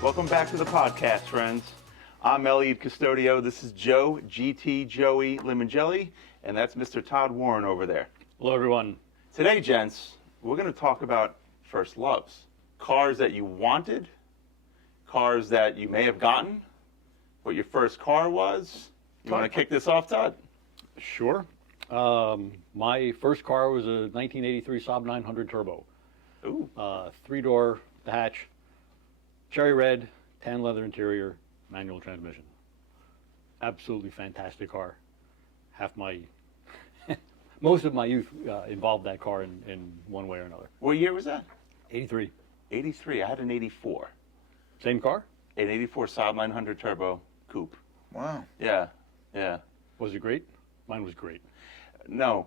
Welcome back to the podcast, friends. I'm Elliot Custodio. This is Joe, GT Joey Lemon Jelly, and that's Mr. Todd Warren over there. Hello, everyone. Today, gents, we're going to talk about first loves. Cars that you wanted, cars that you may have gotten, what your first car was. You want to kick this off, Todd? Sure. My first car was a 1983 Saab 900 Turbo. Ooh. Three-door hatch, cherry red, tan leather interior, manual transmission. Absolutely fantastic car. Most of my youth involved that car in one way or another. What year was that? 83. 83. I had an 84. Same car? An 84 Saab 900 Turbo Coupe. Wow. Yeah. Was it great? Mine was great. No.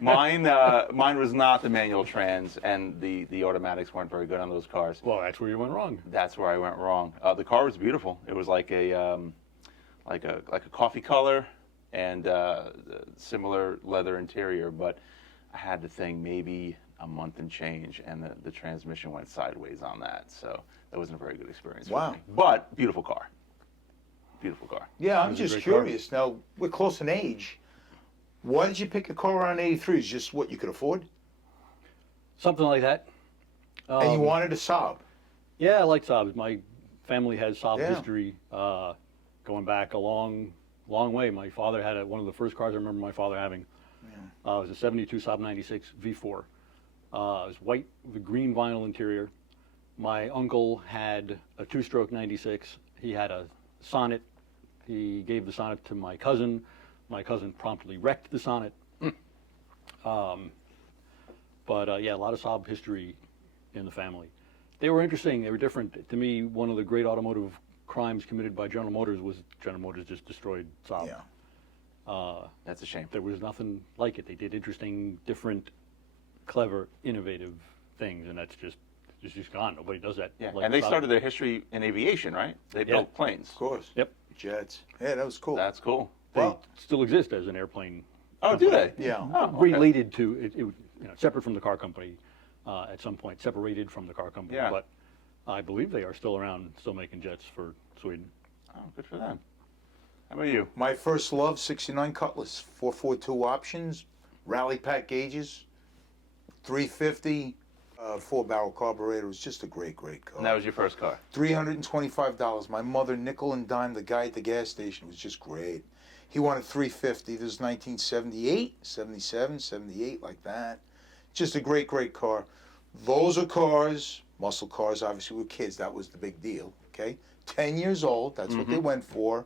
Mine was not the manual trans, and the automatics weren't very good on those cars. Well, that's where you went wrong. That's where I went wrong. The car was beautiful. It was like a coffee color and similar leather interior, but I had the thing maybe a month and change, and the transmission went sideways on that, so that wasn't a very good experience for me. But beautiful car. Beautiful car. Yeah, I'm just curious. Now, we're close in age. Why did you pick a car around 83? Is just what you could afford? Something like that. And you wanted a Saab? Yeah, I like Saabs. My family has Saab Yeah. history going back a long way. My father had one of the first cars I remember my father having. Yeah. It was a 72 Saab 96 V4. It was white with a green vinyl interior. My uncle had a two-stroke 96. He had a Sonnet. He gave the Sonnet to my cousin. My cousin promptly wrecked the Sonnet. But yeah, a lot of Saab history in the family. They were interesting. They were different. To me, one of the great automotive crimes committed by General Motors was General Motors just destroyed Saab. Yeah. That's a shame. There was nothing like it. They did interesting, different, clever, innovative things, and that's just gone. Nobody does that. Yeah, like and they Saab. started their history in aviation, right? They built planes. Of course. Yep. Jets. Yeah, that was cool. That's cool. They still exist as an airplane. Oh, do they? Yeah. Oh, okay. Related to it, separate from the car company at some point, separated from the car company. Yeah. But I believe they are still around, still making jets for Sweden. Oh, good for them. How about you? My first love, 69 Cutlass, 442 options, rally pack gauges, 350, 4-barrel carburetor. It was just a great car. And that was your first car? $325. My mother nickel and dime the guy at the gas station. It was just great. He wanted $350. This was 1978, 77, 78, like that. Just a great car. Those are cars, muscle cars, obviously with kids. That was the big deal, okay? 10 years old, that's what they went for.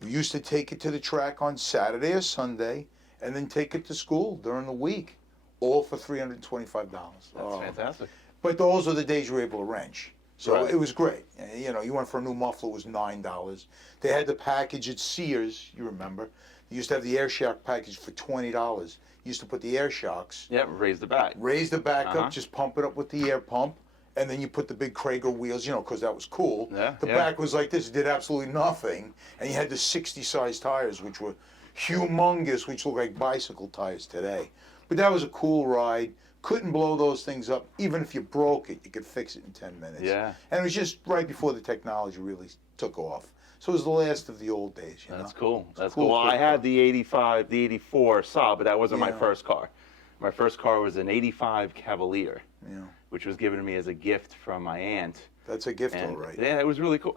We used to take it to the track on Saturday or Sunday and then take it to school during the week, all for $325. That's fantastic. But those are the days you were able to wrench. So Right. it was great. You went for a new muffler, it was $9. They had the package at Sears, you remember. They used to have the air shock package for $20. You used to put the air shocks. Yeah, raise the back. Raise the back up, just pump it up with the air pump, and then you put the big Krager wheels, because that was cool. Yeah, the back was like this, it did absolutely nothing. And you had the 60 size tires, which were humongous, which look like bicycle tires today. But that was a cool ride. Couldn't blow those things up. Even if you broke it, you could fix it in 10 minutes. Yeah. And it was just right before the technology really took off. So it was the last of the old days, That's cool. That's cool, cool. Well, cool I had the 84 Saab, but that wasn't my Yeah. first car. My first car was an 85 Cavalier, Yeah. which was given to me as a gift from my aunt. That's a gift, And all right. yeah, it was really cool.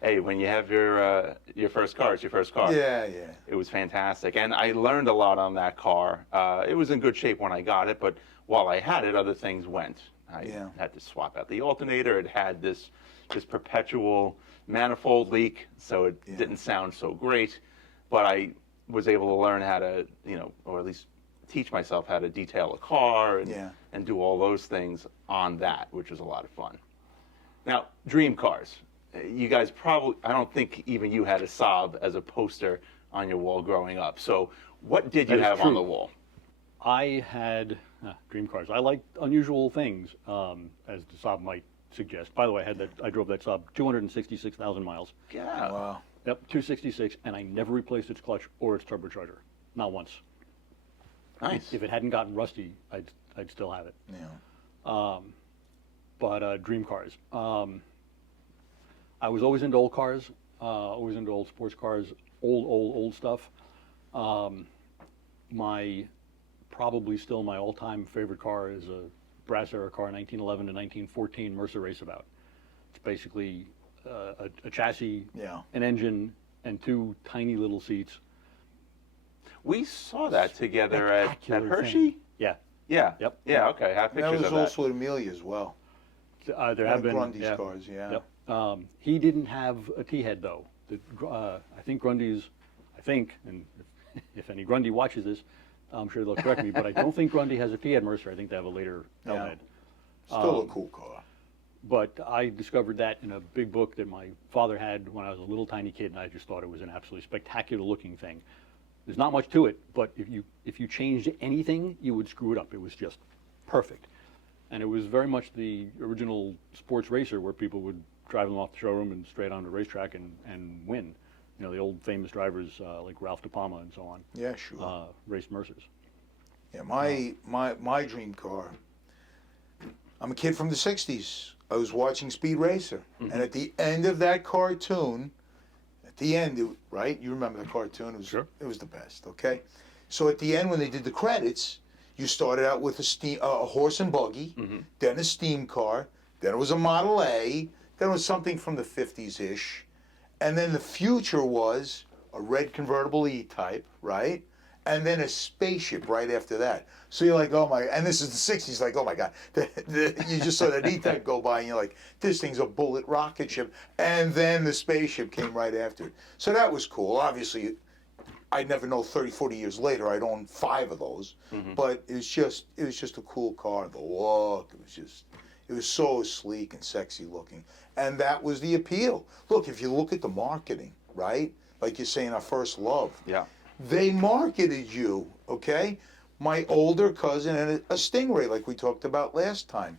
Hey, when you have your first car, it's your first car. Yeah. It was fantastic, and I learned a lot on that car. It was in good shape when I got it, but while I had it, other things went. I had to swap out the alternator. It had this perpetual manifold leak, so it didn't sound so great. But I was able to learn how to, or at least teach myself how to detail a car and do all those things on that, which was a lot of fun. Now, dream cars. You guys probably, I don't think even you had a Saab as a poster on your wall growing up. So what did you have on the wall? I had dream cars. I liked unusual things, as the Saab might suggest. By the way, I drove that Saab 266,000 miles. Yeah. Wow. Yep, 266, and I never replaced its clutch or its turbocharger. Not once. Nice. If it hadn't gotten rusty, I'd still have it. Yeah. but dream cars. I was always into old cars, always into old sports cars, old stuff. Probably still my all-time favorite car is a brass era car, 1911 to 1914 Mercer Raceabout. It's basically a chassis, an engine, and two tiny little seats. We saw that together at Hershey. Thing. Yeah. Yeah. Yep. Yeah. Okay. I have pictures That was of that. also at Amelia as well. There have been Grundy's cars, yeah. Yep. He didn't have a T-head though. I think Grundy's. And if any Grundy watches this, I'm sure they'll correct me. But I don't think Grundy has a T-head Mercer. I think they have a later L-head. Still a cool car. But I discovered that in a big book that my father had when I was a little tiny kid, and I just thought it was an absolutely spectacular looking thing. There's not much to it, but if you changed anything, you would screw it up. It was just perfect. And it was very much the original sports racer where people would drive them off the showroom and straight on the racetrack and win. You know, the old famous drivers like Ralph De Palma and so on. Yeah, sure. Raced Mercers. Yeah, my dream car. I'm a kid from the 60s. I was watching Speed Racer. And at the end of that cartoon, at the end, right? You remember the cartoon? It was the best, okay? So at the end, when they did the credits, you started out with a horse and buggy, then a steam car, then it was a Model A, then it was something from the 50s-ish, and then the future was a red convertible E-Type, right? And then a spaceship right after that. So you're like, oh my, and this is the 60s, like, oh my God. You just saw that E-Type go by and you're like, this thing's a bullet rocket ship. And then the spaceship came right after it. So that was cool. Obviously, I'd never know 30, 40 years later, I'd own 5 of those. But it was just a cool car. The look, it was so sleek and sexy looking. And that was the appeal. Look, if you look at the marketing, right? Like you're saying, our first love. Yeah. They marketed you, okay? My older cousin had a Stingray, like we talked about last time.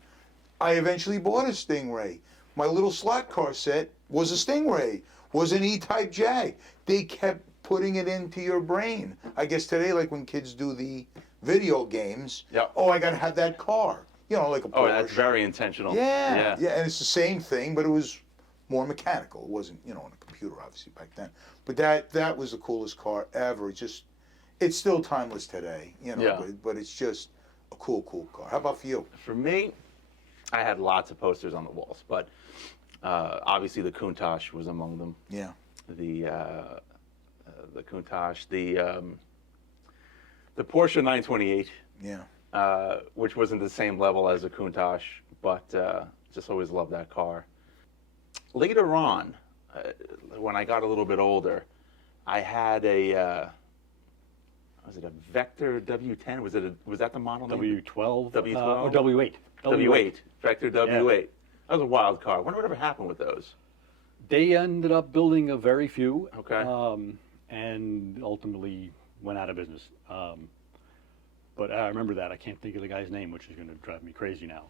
I eventually bought a Stingray. My little slot car set was a Stingray, was an E-Type Jag. They kept putting it into your brain. I guess today, like when kids do the video games, oh, I got to have that car. You know, like a Porsche. Oh, that's very intentional. Yeah, and it's the same thing, but it was more mechanical. It wasn't, you know, on a computer, obviously, back then. But that was the coolest car ever. It's still timeless today, you know, but it's just a cool car. How about for you? For me, I had lots of posters on the walls, but obviously the Countach was among them. Yeah. The Countach, the Porsche 928. Yeah. Which wasn't the same level as a Countach, but just always loved that car. Later on, when I got a little bit older, I had was it a Vector W10? Was that the model name? W12? W12? Or W8. W8. Vector W8. Yeah. That was a wild car. I wonder whatever happened with those. They ended up building a very few. Okay. And ultimately went out of business. But I remember that. I can't think of the guy's name, which is going to drive me crazy now.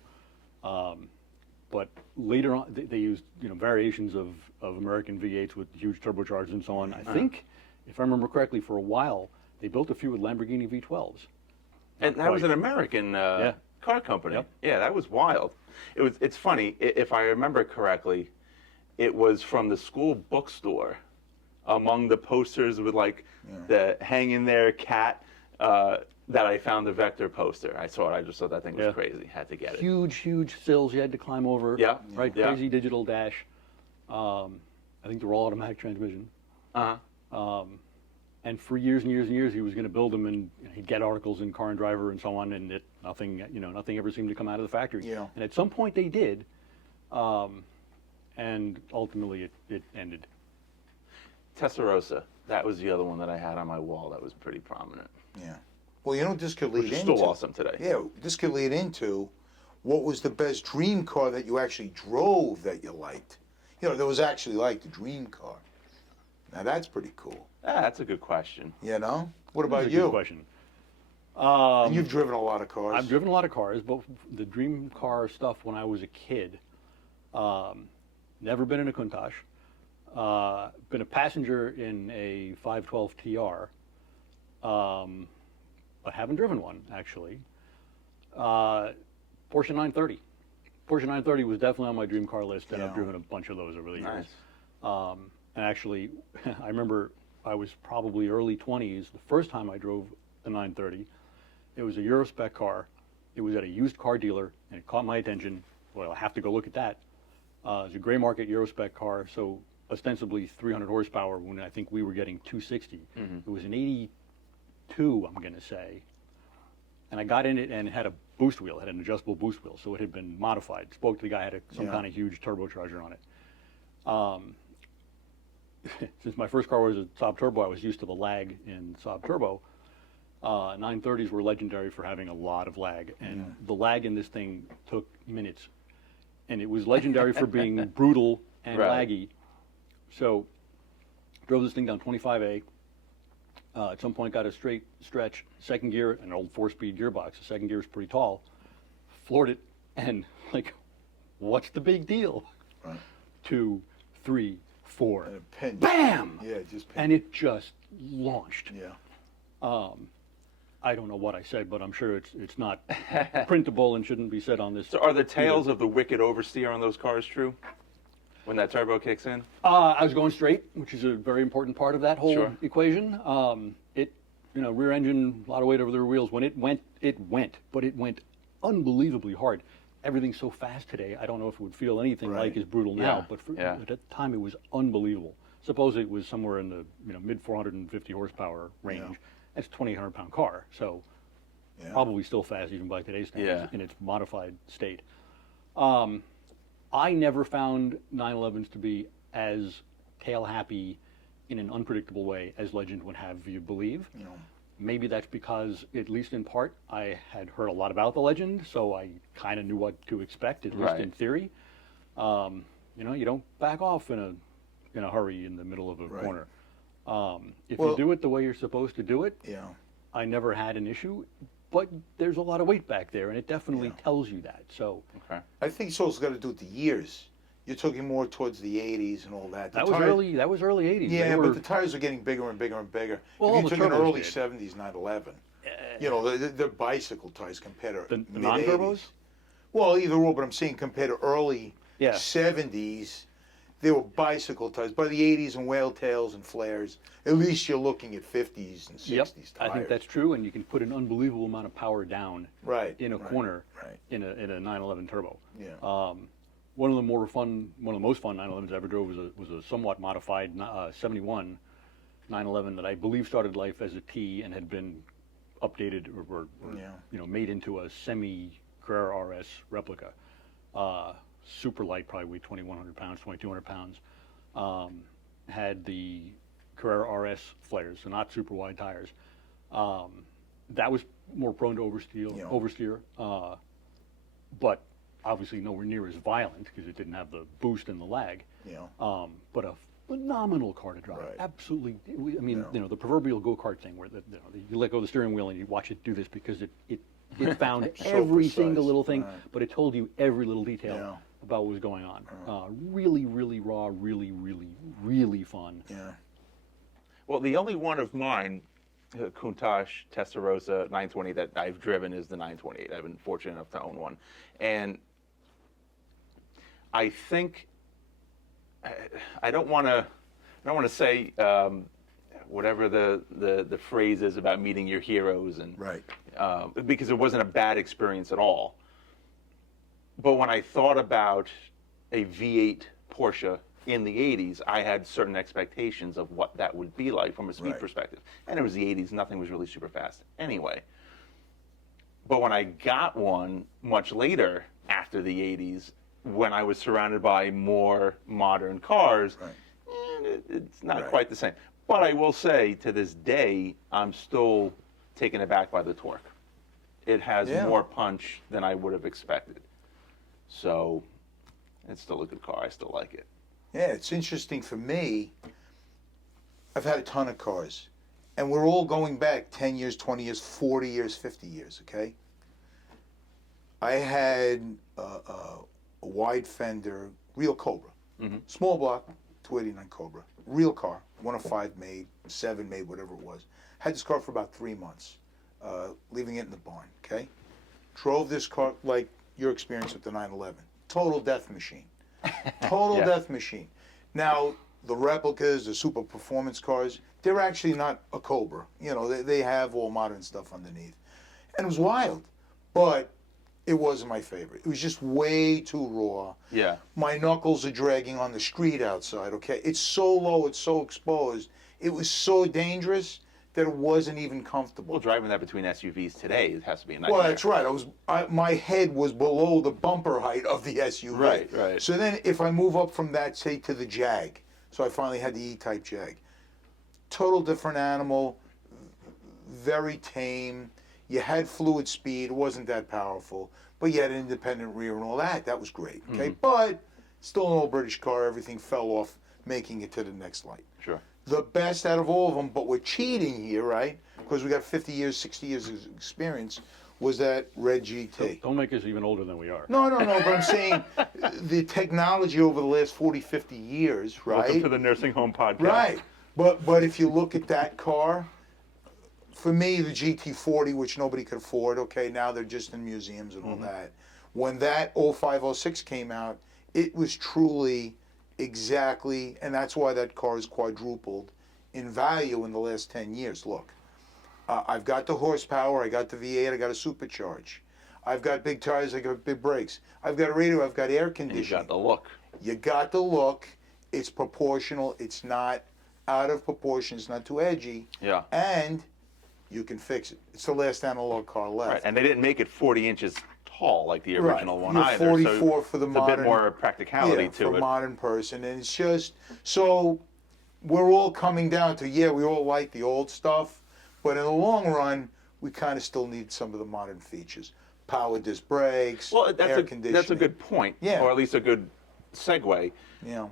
But later on, they used variations of American V8s with huge turbochargers and so on. I think, if I remember correctly, for a while they built a few with Lamborghini V12s. And that was an American car company. Yep. Yeah, that was wild. It's funny, if I remember correctly, it was from the school bookstore. Among the posters with the hang in there cat. That I found the Vector poster. I saw it. I just thought that thing was crazy. Had to get it. Huge sills you had to climb over. Yeah. Right. Yeah. Crazy digital dash. I think they're all automatic transmission. And for years and years and years, he was going to build them, and he'd get articles in Car and Driver and so on, and nothing ever seemed to come out of the factory. Yeah. And at some point they did, and ultimately it ended. Testarossa. That was the other one that I had on my wall. That was pretty prominent. Yeah. Well, you know what this could lead Which is into? still awesome today. Yeah, this could lead into what was the best dream car that you actually drove that you liked? You know, that was actually like the dream car. Now that's pretty cool. That's a good question. You know? What about That's a you? good question. And you've driven a lot of cars. I've driven a lot of cars, but the dream car stuff when I was a kid. Never been in a Countach. Been a passenger in a 512 TR. But haven't driven one, actually. Porsche 930. Porsche Porsche 930 was definitely on my dream car list, and I've Yeah. driven a bunch of those over the years. Nice. And actually, I remember I was probably early 20s the first time I drove the 930. It was a Euro spec car. It was at a used car dealer, and it caught my attention. Well, I have to go look at that. It was a gray market Euro spec car, so ostensibly 300 horsepower when I think we were getting 260. It was an 82, I'm going to say. And I got in it, and it had a boost wheel. It had an adjustable boost wheel, so it had been modified. Spoke to the guy, had some kind of huge turbocharger on it. Since my first car was a Saab Turbo, I was used to the lag in Saab Turbo. 930s were legendary for having a lot of lag, and the lag in this thing took minutes. And it was legendary for being brutal and laggy. So, drove this thing down 25A. At some point, got a straight stretch, second gear, an old 4-speed gearbox. The second gear is pretty tall. Floored it, and like, what's the big deal? Right. 2, 3, 4. And a pin. Bam! Yeah, just pin. And it just launched. Yeah. I don't know what I said, but I'm sure it's not printable and shouldn't be said on this. So are the tales of the wicked oversteer on those cars true? When that turbo kicks in? I was going straight, which is a very important part of that whole equation. Rear engine, a lot of weight over the rear wheels. When it went, but it went unbelievably hard. Everything's so fast today, I don't know if it would feel anything like as brutal now, but at the time it was unbelievable. Suppose it was somewhere in the mid 450 horsepower range. Yeah. That's a 2,800-pound car, so probably still fast even by today's standards in its modified state. I never found 911s to be as tail-happy in an unpredictable way as legend would have you believe. Maybe that's because, at least in part, I had heard a lot about the legend, so I kind of knew what to expect, at least in theory. You don't back off in a hurry in the middle of a corner. If you do it the way you're supposed to do it, I never had an issue. But there's a lot of weight back there, and it definitely tells you that. So I think it's also got to do with the years. You're talking more towards the 80s and all that. That was early 80s. Yeah, but the tires are getting bigger and bigger and bigger. Well, if you took an early did. 70s 911, they're bicycle tires compared to the non-turbos? Well, either or, but I'm saying compared to early Yeah. 70s, they were bicycle tires. By the 80s and whale tails and flares, at least you're looking at 50s and 60s tires. I think that's true, and you can put an unbelievable amount of power down in a corner in a 911 turbo. Yeah. One of the most fun 911s I ever drove was a somewhat modified 71 911 that I believe started life as a T and had been updated or made into a semi Carrera RS replica. Super light, probably weighed 2,100 pounds, 2,200 pounds. Had the Carrera RS flares, so not super wide tires. That was more prone to oversteer, but obviously nowhere near as violent because it didn't have the boost and the lag. But a phenomenal car to drive. Absolutely. I mean, the proverbial go-kart thing where you let go of the steering wheel and you watch it do this because it found every single little thing, but it told you every little detail about what was going on. Really, really raw, really, really, really fun. Well, the only one of mine, Countach Testarossa 920 that I've driven is the 928. I've been fortunate enough to own one. And I think I don't want to say whatever the phrase is about meeting your heroes and because it wasn't a bad experience at all. But when I thought about a V8 Porsche in the 80s, I had certain expectations of what that would be like from a speed perspective. And it was the 80s, nothing was really super fast anyway. But when I got one much later, after the 80s, when I was surrounded by more modern cars, it's not quite the same. But I will say, to this day, I'm still taken aback by the torque. It has more punch than I would have expected. So it's still a good car. I still like it. Yeah, it's interesting for me. I've had a ton of cars, and we're all going back 10 years, 20 years, 40 years, 50 years, okay? I had a wide fender, real Cobra, small block, 289 Cobra, real car, 1 of 5 made, 7 made, whatever it was. Had this car for about 3 months, leaving it in the barn, okay? Drove this car like your experience with the 911. total death machine. Total Yeah. death machine. Now, the replicas, the super performance cars, they're actually not a Cobra. You know, they have all modern stuff underneath. And it was wild. But it wasn't my favorite. It was just way too raw. Yeah. My knuckles are dragging on the street outside, okay? It's so low, it's so exposed. It was so dangerous that it wasn't even comfortable. Well, driving that between SUVs today, it has to be a nightmare. Well, that's right. My head was below the bumper height of the SUV. Right. So then if I move up from that, say, to the Jag, so I finally had the E-Type Jag. Total different animal, very tame. You had fluid speed, it wasn't that powerful, but you had an independent rear and all that. That was great, okay? Mm-hmm. But still an old British car, everything fell off, making it to the next light. Sure. The best out of all of them, but we're cheating here, right? Because we got 50 years, 60 years of experience, was that red GT. Don't make us even older than we are. No, but I'm saying the technology over the last 40, 50 years, right? Welcome to the Nursing Home Podcast. Right. But if you look at that car, for me, the GT40, which nobody could afford, okay, now they're just in museums and all that. When that 0506 came out, it was truly exactly, and that's why that car has quadrupled in value in the last 10 years. Look, I've got the horsepower, I got the V8, I got a supercharge. I've got big tires, I got big brakes. I've got a radio, I've got air And conditioning. you got the look. You got the look, it's proportional, it's not out of proportion, it's not too edgy. Yeah. And you can fix it. It's the last analog car left. Right. And they didn't make it 40 inches tall like the original one You're either. 44 for the it's modern. a bit more practicality to for it. a modern person. And it's just, so we're all coming down to, we all like the old stuff, but in the long run, we kind of still need some of the modern features. Power disc brakes, Well, air conditioning. that's a good point. Yeah. Or at least a good segue. Yeah.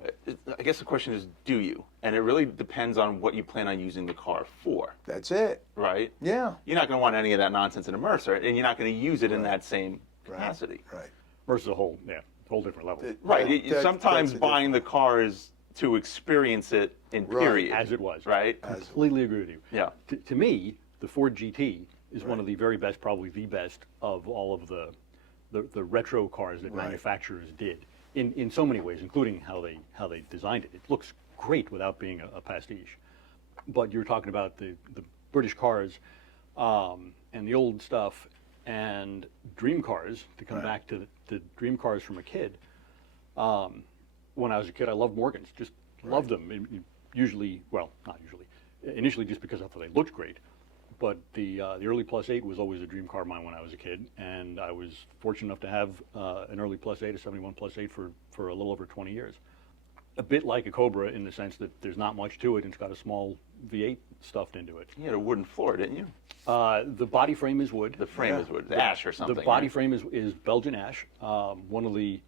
I guess the question is, do you? And it really depends on what you plan on using the car for, That's it. right? Yeah. You're not going to want any of that nonsense in a Mercer, and you're not going to use it in that same capacity. Right. Versus a whole different level. Right. Sometimes that's a buying the car is to experience it in Right. period. As it was. Right? Completely agree with you. Yeah. To me, the Ford GT is one of the very best, probably the best of all of the retro cars that manufacturers did in so many ways, including how they designed it. It looks great without being a pastiche. But you're talking about the British cars and the old stuff and dream cars. To come back to the dream cars from a kid. When I was a kid, I loved Morgans. Just loved them. Usually, well, not usually. Initially, just because I thought they looked great. But the early Plus 8 was always a dream car of mine when I was a kid, and I was fortunate enough to have an early Plus 8, a 71 Plus 8 for a little over 20 years. A bit like a Cobra in the sense that there's not much to it, and it's got a small V8 stuffed into it. You had a wooden floor, didn't you? The body frame is wood. The frame is wood. Ash or something. The body right? frame is Belgian ash. One of the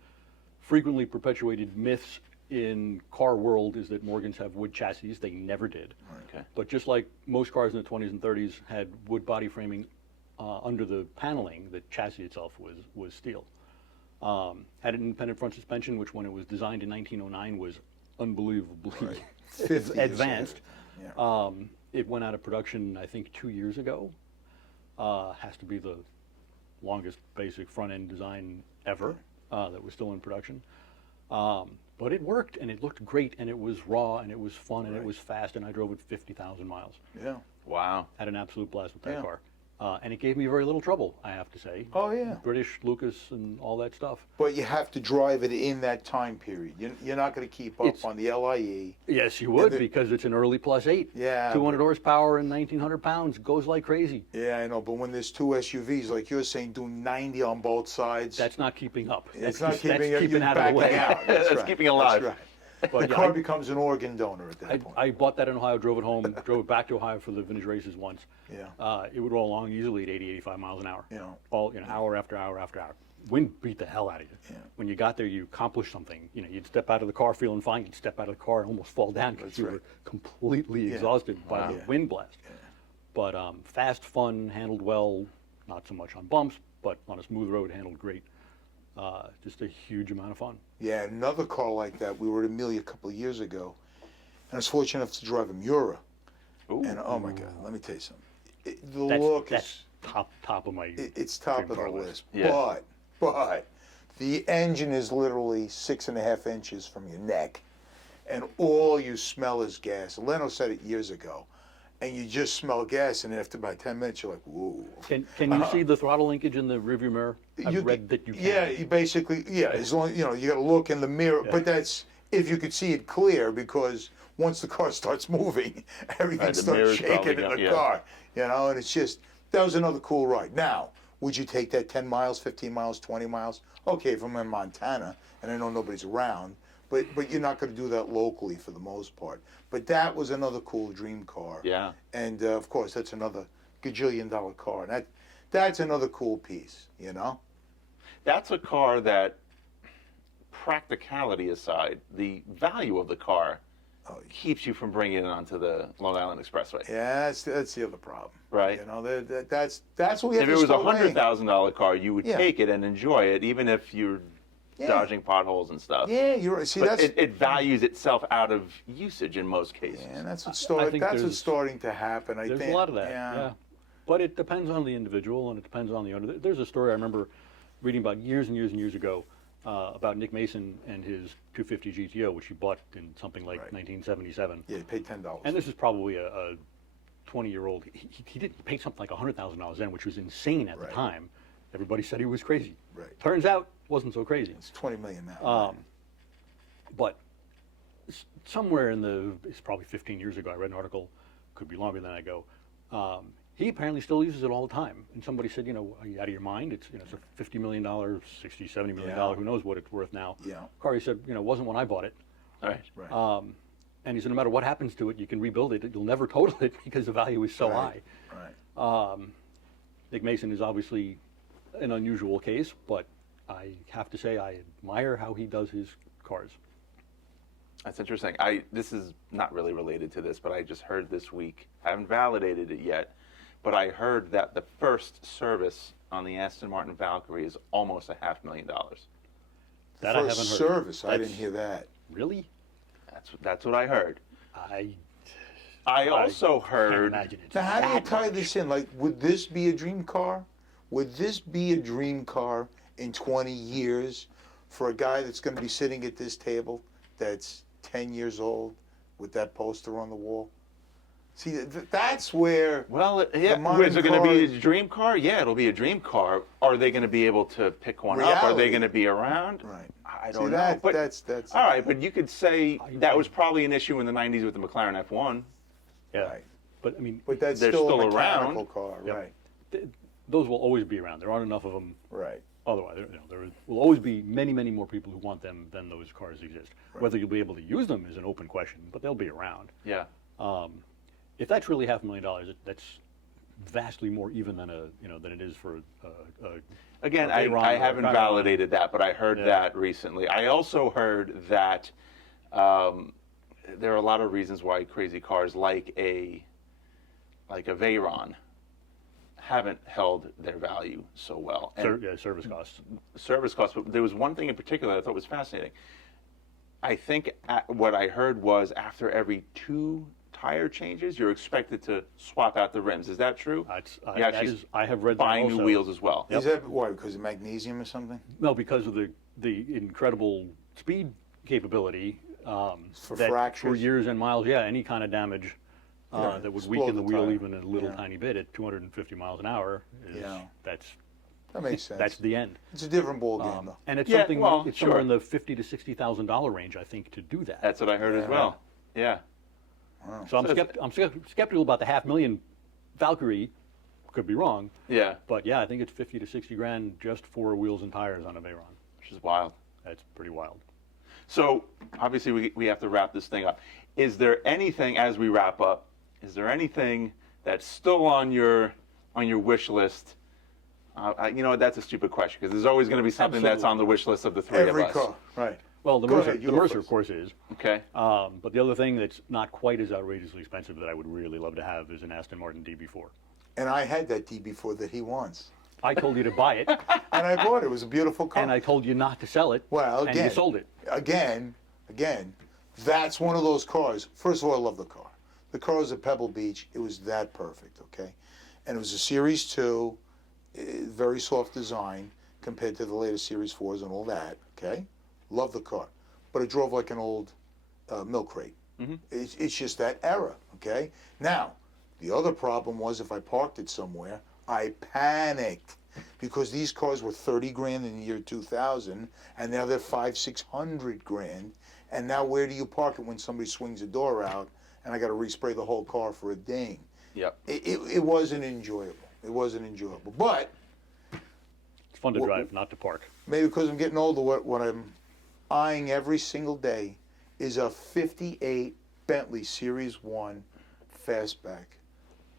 frequently perpetuated myths in car world is that Morgans have wood chassis. They never did. Okay. But just like most cars in the 20s and 30s had wood body framing under the paneling, the chassis itself was steel. Had an independent front suspension, which when it was designed in 1909 was unbelievably 50 advanced. Yeah. It went out of production, I think, 2 years ago. Has to be the longest basic front end design ever that was still in production. But it worked, and it looked great, and it was raw, and it was fun, and it was fast, and I drove it 50,000 miles. Yeah. Wow. Had an absolute blast with that Yeah. car. And it gave me very little trouble, I have to say. Oh, yeah. British, Lucas, and all that stuff. But you have to drive it in that time period. You're not going to keep up It's- on the LIE. Yes, you would, the- because it's an early Plus 8. Yeah, 200 horsepower and 1,900 pounds, goes like crazy. Yeah, I know. But when there's two SUVs, like you're saying, doing 90 on both sides, That's not keeping up. it's That's not just- keeping that's it. keeping You're out of the backing way. out. That's It's right. keeping it alive. That's right. But The yeah, car becomes an organ donor at that point. I bought that in Ohio, drove it home, drove it back to Ohio for the vintage races once. Yeah. It would roll along easily at 80, 85 miles an hour. Yeah. All, hour after hour after hour. Wind beat the hell out of you. Yeah. When you got there, you accomplished something. You'd step out of the car feeling fine. You'd step out of the car and almost fall down because That's you right. were completely exhausted by the Yeah. wind blast. But fast, fun, handled well, not so much on bumps, but on a smooth road, handled great. Just a huge amount of fun. Yeah, another car like that. We were at Amelia a couple of years ago, and I was fortunate enough to drive a Miura. Ooh. And oh my God, let me tell you something. The That's, look that's is top of my. it's top dream of the car list. Yeah. But The engine is literally 6.5 inches from your neck, and all you smell is gas. Leno said it years ago, and you just smell gas, and after about 10 minutes, you're like, whoa. Can you see the throttle linkage in the rearview mirror? I've read that you can. Yeah, you basically, as long, you got to look in the mirror, but that's if you could see it clear, because once the car starts moving, everything the starts mirror's shaking probably in the yeah. car, and it's just, that was another cool ride. Now, would you take that 10 miles, 15 miles, 20 miles? Okay, if I'm in Montana and I know nobody's around, but you're not going to do that locally for the most part. But that was another cool dream car. Yeah. And of course, that's another gajillion-dollar car. And that's another cool piece, That's a car that, practicality aside, the value of the car keeps you from bringing it onto the Long Island Expressway. Yeah, that's the other problem. Right. That's what we have If to it was a start weighing. $100,000 car, you would Yeah. take it and enjoy it, even if you're dodging potholes and stuff. Yeah, you're right. See, But that's it values itself out of usage in most cases. and that's what's I think what's there's- starting to happen. I There's think a lot of that, Yeah. yeah. But it depends on the individual, and it depends on the owner. There's a story I remember reading about years and years and years ago about Nick Mason and his 250 GTO, which he bought in something like Right. 1977. Yeah, you paid $10. And this is probably a 20-year-old. He paid something like $100,000 then, which was insane at Right. the time. Everybody said he was crazy. Right. Turns out, wasn't so crazy. It's $20 million now. But somewhere it's probably 15 years ago, I read an article, could be longer than that ago. He apparently still uses it all the time. And somebody said, are you out of your mind? It's it's a $50 million, $60, $70 million, Yeah. who knows what it's worth now. Yeah. Car, he said, wasn't when I bought it. Right. Right. And he said, no matter what happens to it, you can rebuild it. You'll never total it because the value is so high. Right. Nick Mason is obviously an unusual case, but I have to say I admire how he does his cars. That's interesting. This is not really related to this, but I just heard this week. I haven't validated it yet, but I heard that the first service on the Aston Martin Valkyrie is almost $500,000. That I First haven't heard. service, I That's- didn't hear that. Really? That's what I heard. I also can't heard. imagine it. Now, how do you that tie much. this in? Like, would this be a dream car? Would this be a dream car in 20 years for a guy that's going to be sitting at this table that's 10 years old with that poster on the wall? See, that's where. Well, yeah. modern Is it going to be car- a dream car? Yeah, it'll be a dream car. Are they going to be able to pick one up? Are Reality. they going to be around? Right. I See, don't know. But that's all right, but you could say that was probably an issue in the '90s with the McLaren F1. Yeah. Right. But I mean, But that's They're still a still around. mechanical car, Yep. right? those will always be around. There aren't enough of them. Right. Otherwise, there will always be many, many more people who want them than those cars exist. Right. Whether you'll be able to use them is an open question, but they'll be around. Yeah. If that's really $500,000, that's vastly more even than than it is for Again, a Veyron I or a haven't Chiron. validated that, but I heard Yeah. that recently. I also heard that there are a lot of reasons why crazy cars like a Veyron haven't held their value so well. And service costs. service costs, but there was one thing in particular that I thought was fascinating. I think what I heard was after every 2 tire changes, you're expected to swap out the rims. Is that true? You actually I have read that buying also. new wheels as well. Yep. Is that why? Because of magnesium or something? No, because of the incredible speed capability. For that fractures? For years and miles, any kind of damage Yeah, that would explode weaken the the wheel tire. even a little Yeah. tiny bit at 250 miles an hour. That's That makes sense. that's the end. It's a different ball game, though. And it's Yeah, something. well, It's somewhere sure. in the $50,000 to $60,000 range, I think, to do that. That's what I heard as Yeah. well. Yeah. So I'm skeptical about the $500,000 Valkyrie. Could be wrong, Yeah. but yeah, I think it's 50 to 60 grand just for wheels and tires on a Veyron. Which is wild. That's pretty wild. So obviously we have to wrap this thing up. Is there anything as we wrap up? Is there anything that's still on your wish list? That's a stupid question because there's always going to be something that's on the wish list of the three Every of us. car, right. Well, the Go Mercer, ahead, you the go Mercer, of first. course, is. Okay. But the other thing that's not quite as outrageously expensive that I would really love to have is an Aston Martin DB4. And I had that DB4 that he wants. I told you to buy it, And I bought it. It was a beautiful car. and I told you not to sell it, Well, and again, you sold it. Again, that's one of those cars. First of all, I love the car. The car was at Pebble Beach. It was that perfect, okay? And it was a Series 2, very soft design. compared to the latest Series 4s and all that, okay? Love the car. But it drove like an old milk crate. It's just that era, okay? Now, the other problem was if I parked it somewhere, I panicked because these cars were 30 grand in the year 2000, and now they're 500-600 grand. And now where do you park it when somebody swings a door out and I got to respray the whole car for a ding? Yep. It wasn't enjoyable. It wasn't enjoyable. But It's fun to drive, not to park. maybe because I'm getting older, what I'm eyeing every single day is a 58 Bentley Series 1 fastback.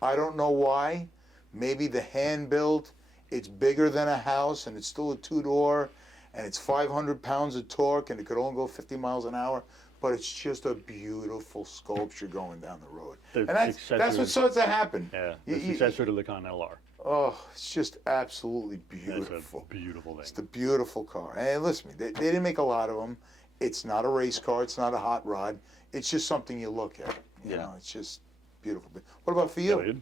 I don't know why. Maybe the hand build, it's bigger than a house and it's still a two-door and it's 500 pounds of torque and it could only go 50 miles an hour, but it's just a beautiful sculpture going down the road. And that's what starts to happen. Yeah, the successor to the Continental R. Oh, it's just absolutely That's beautiful. a beautiful thing. It's a beautiful car. And listen, they didn't make a lot of them. It's not a race car. It's not a hot rod. It's just something you look at. You know, it's just beautiful. What about for you? Elliot?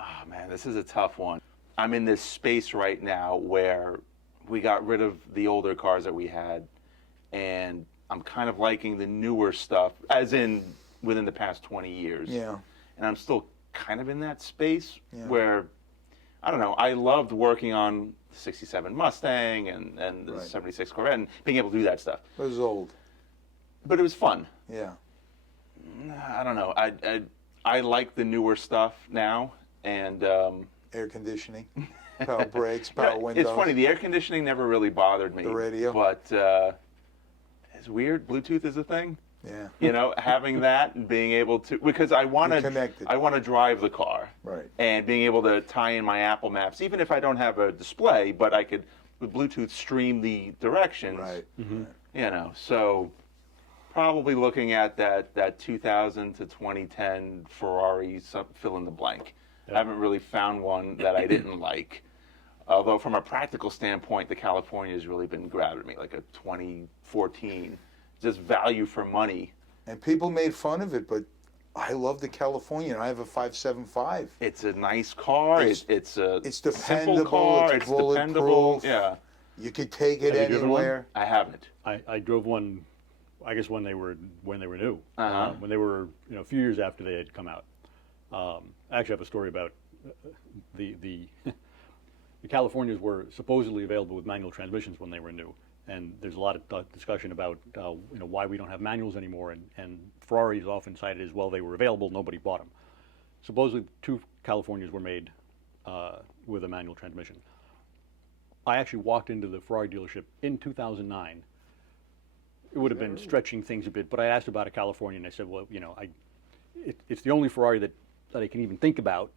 Oh, man, this is a tough one. I'm in this space right now where we got rid of the older cars that we had, and I'm kind of liking the newer stuff, as in within the past 20 years. Yeah. And I'm still kind of in that space where, I don't know, I loved working on the 67 Mustang and the 76 Corvette and being able to do that stuff. It was old. But it was fun. Yeah. I don't know. I like the newer stuff now, and Air conditioning, power brakes, power windows. it's funny. The air conditioning never really bothered me. The radio. But it's weird. Bluetooth is a thing. Yeah. You know, having that and being able to, because I want to drive the car. Right. And being able to tie in my Apple Maps, even if I don't have a display, but I could with Bluetooth stream the directions. Right. You know, so probably looking at that 2000 to 2010 Ferrari, fill in the blank. I haven't really found one that I didn't like. Although from a practical standpoint, the California has really been grabbing me, like a 2014. Just value for money. And people made fun of it, but I love the California. I have a 575. It's a nice car. It's a it's simple dependable. car. It's dependable. bulletproof. Yeah. You could take it Have you driven one? anywhere. I haven't. I drove one, I guess when they were new, Uh-huh. when they were a few years after they had come out. I actually have a story about the the Californias were supposedly available with manual transmissions when they were new, and there's a lot of discussion about why we don't have manuals anymore, and Ferrari is often cited as, well, they were available, nobody bought them. Supposedly 2 Californias were made with a manual transmission. I actually walked into the Ferrari dealership in 2009. It would have been stretching things a bit, but I asked about a California, and I said, well, it's the only Ferrari that I can even think about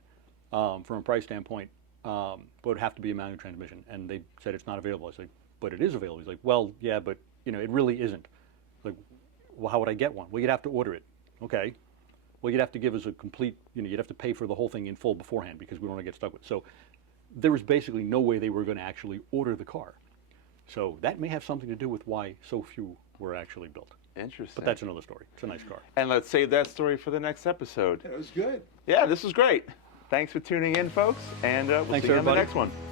from a price standpoint, but it would have to be a manual transmission. And they said it's not available. I said, but it is available. He's like, well, yeah, but it really isn't. Like, well, how would I get one? Well, you'd have to order it. Okay. Well, you'd have to give us a complete, you'd have to pay for the whole thing in full beforehand because we don't want to get stuck with it. So there was basically no way they were going to actually order the car. So that may have something to do with why so few were actually built. Interesting. But that's another story. It's a nice car. And let's save that story for the next episode. It was good. Yeah, this was great. Thanks for tuning in, folks, and we'll Thanks, see you on the everybody. next one.